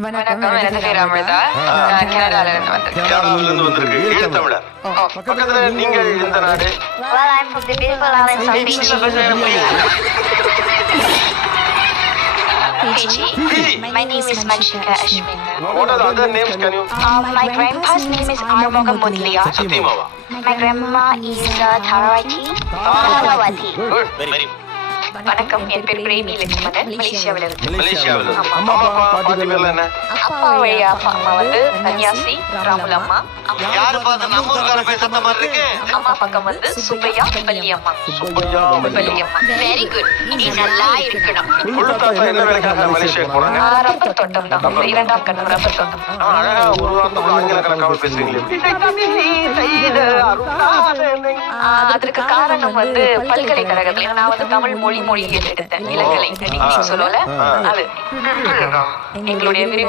வணக்கம். எனது பேர் அமிர்தா. கனடால இருந்து வந்திருக்கேன். கனடாவிலிருந்து வந்திருக்கு. ஈழத்தமிழர். பக்கத்துல நீங்கள் எந்த நாடு? Well, I'm from the beautiful island of Fiji. Fiji. My name is Manshika Ashminda. What are the other names? Can you? My grandpa's name is Armugam Mudliya. சத்தியமாவா? My grandma is Tharavati. Good. Very good. வணக்கம். என் பேர் பிரேமி லட்சுமணன். மலேசியாவில இருந்து. மலேசியாவில் இருந்து. அம்மா அப்பா பாட்டி பேர்ல என்ன? அப்பா வழியா அப்பா அம்மா வந்து கன்யாசி, ராமுல் அம்மா. யாரு பாத்த நம்ம ஊர்க்கார பேர் சத்த மாதிரி இருக்கு? அம்மா பக்கம் வந்து சுப்பையா, பள்ளி அம்மா. சுப்பையா, பள்ளி அம்மா. Very good. நீ நல்லா இருக்கணும். முழு தாத்தா என்ன வேலைக்காக மலேசியாக்கு போனாங்க? ரப்பர் தோட்டம் தான். இரண்டாம் கண்ணு ரப்பர் தோட்டம். அழகா ஒரு வார்த்தை ஆங்கில கணக்காக பேசுறீங்களே. அதற்கு காரணம் வந்து பல்கலைக்கழகத்துல நான் வந்து தமிழ் மொழி எடுத்தேன். இளங்கலை சொல்லுவல அது எங்களுடைய